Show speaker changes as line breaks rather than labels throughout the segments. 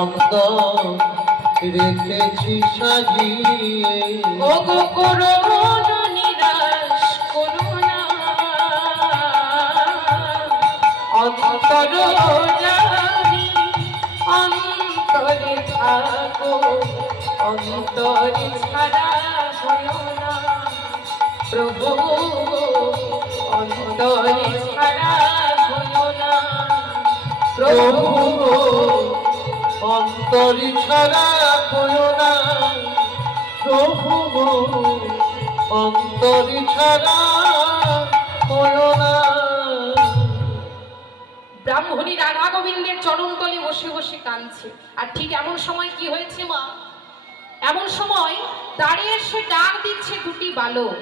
ভক্তি রেখেছি সাজিয়ে।
ও করো নিরাশ করো না। অন্তর জানি অন্তরে থাকো। অন্তরে ছাড়া হলো না। প্রভু অন্তরে ছাড়া হলো না।
প্রভু অন্তরি ছাড়া করো না। প্রভু অন্তরি ছাড়া করো না।
ব্রাহ্মণী রাধা গোবিন্দের চরণতলে বসে বসে কাঁদছে। আর ঠিক এমন সময় কি হয়েছে মা? এমন সময় দাঁড়িয়ে এসে ডাক দিচ্ছে দুটি বালক।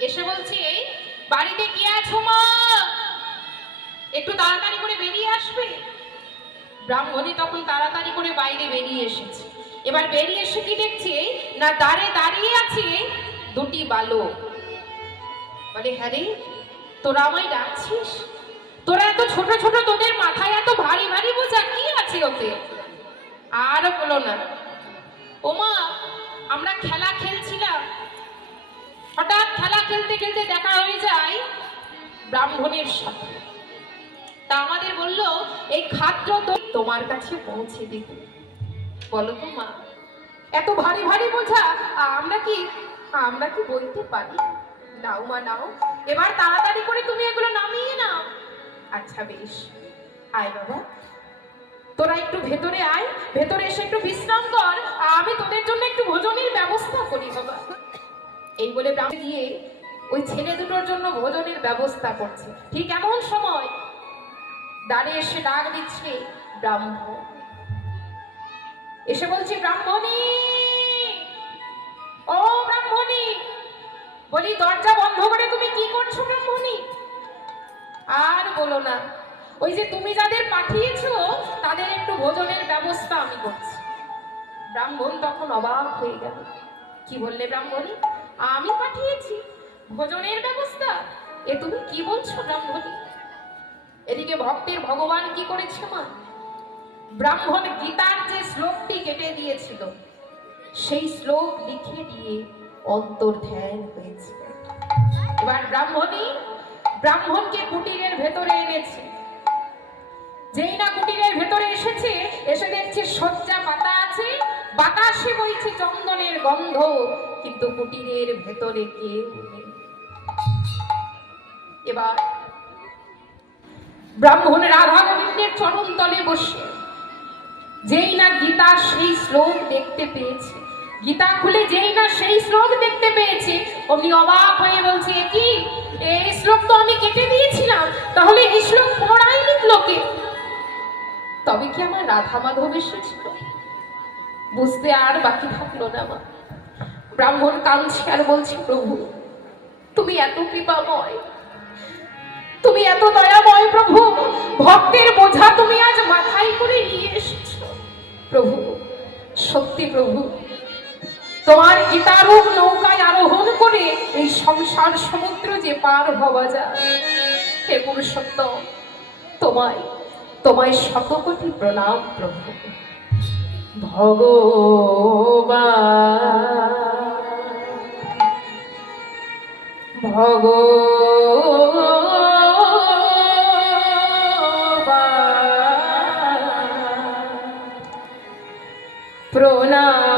এসে বলছে বাড়িতে কে আছো মা? একটু তাড়াতাড়ি করে বেরিয়ে আসবে? ব্রাহ্মণী তখন তাড়াতাড়ি করে বাইরে বেরিয়ে এসেছে। এবার বেরিয়ে এসে কি দেখছে? না দাঁড়ে দাঁড়িয়ে আছে দুটি বালক। বলে হ্যাঁ রে, তোরা আমায় ডাকছিস? তোরা এত ছোট ছোট, তোদের মাথায় এত ভারী ভারী বোঝা, কি আছে ওতে? আর বলো না। ওমা, আমরা খেলা খেলছিলাম। হঠাৎ খেলা খেলতে খেলতে দেখা হয়ে যায় ব্রাহ্মণের সাথে। তা আমাদের বলল, এই খাদ্য তো তোমার কাছে পৌঁছে দিতে। বলো তো মা, এত ভারী ভারী বোঝা, আমরা কি আমরা কি বলতে পারি? নাও মা, নাও। এবার তাড়াতাড়ি করে তুমি এগুলো নামিয়ে নাও। আচ্ছা বেশ। আয় বাবা। তোরা একটু ভেতরে আয়, ভেতরে এসে একটু বিশ্রাম কর। আমি তোদের জন্য একটু ভোজনের ব্যবস্থা করি বাবা। এই বলে গিয়ে ওই ছেলে দুটোর জন্য ভোজনের ব্যবস্থা করছে। ঠিক এমন সময় দাঁড়িয়ে এসে ডাক দিচ্ছে ব্রাহ্মণ এসে বলছে, ব্রাহ্মণী, ও ব্রাহ্মণী, বলি দরজা বন্ধ করে তুমি কি করছ ব্রাহ্মণী? আর বলো না, ওই যে তুমি যাদের পাঠিয়েছো, তাদের একটু ভোজনের ব্যবস্থা আমি করছি। ব্রাহ্মণ তখন অবাক হয়ে গেল। কি বললে ব্রাহ্মণী? আমি পাঠিয়েছি, ভোজনের ব্যবস্থা? এ তুমি কি বলছো ব্রাহ্মণী? এদিকে ভক্তের ভগবান কি করেছে মা? ব্রাহ্মণ গীতার যে শ্লোকটি কেটে দিয়েছিল, সেই শ্লোক লিখে দিয়ে অন্তর ধ্যান হয়েছে। এবার ব্রাহ্মণী ব্রাহ্মণকে কুটিরের ভেতরে এনেছে। যেই না কুটিরের ভেতরে এসেছে, এসে দেখছে শয্যা পাতা আছে, বাতাসে বইছে চন্দনের গন্ধ, কিন্তু কুটিরের ভেতরে কেউ নেই। এবার ব্রাহ্মণ রাধা গোবিন্দের চরণ তলে বসে। যেই না গীতা সেই শ্লোক দেখতে পেয়েছে। গীতা খুলে যেই না সেই শ্লোক দেখতে পেয়েছে, অমনি অবাক হয়ে বলছে, "এ কি? এই শ্লোক তো আমি কেটে দিয়েছিলাম, তাহলে এই শ্লোক পুনরায় লিখলো কে? তবে কি আমার রাধা মাধব এসেছিল? বুঝতে আর বাকি থাকল না আমার ব্রাহ্মণ কাঁদছে আর বলছে, প্রভু, তুমি এত কৃপাময় তুমি এত দয়াময় প্রভু। ভক্তের বোঝা তুমি আজ মাথায় করে নিয়ে এসেছ। প্রভু, সত্যি প্রভু, তোমার গীতারূপ নৌকায় আরোহণ করে এই সংসার সমুদ্র যে পার হওয়া যায়, হে পুরুষোত্তম, তোমায় তোমায় শতকোটি প্রণাম প্রভু। ভগবান ভগবান। প্রণাম।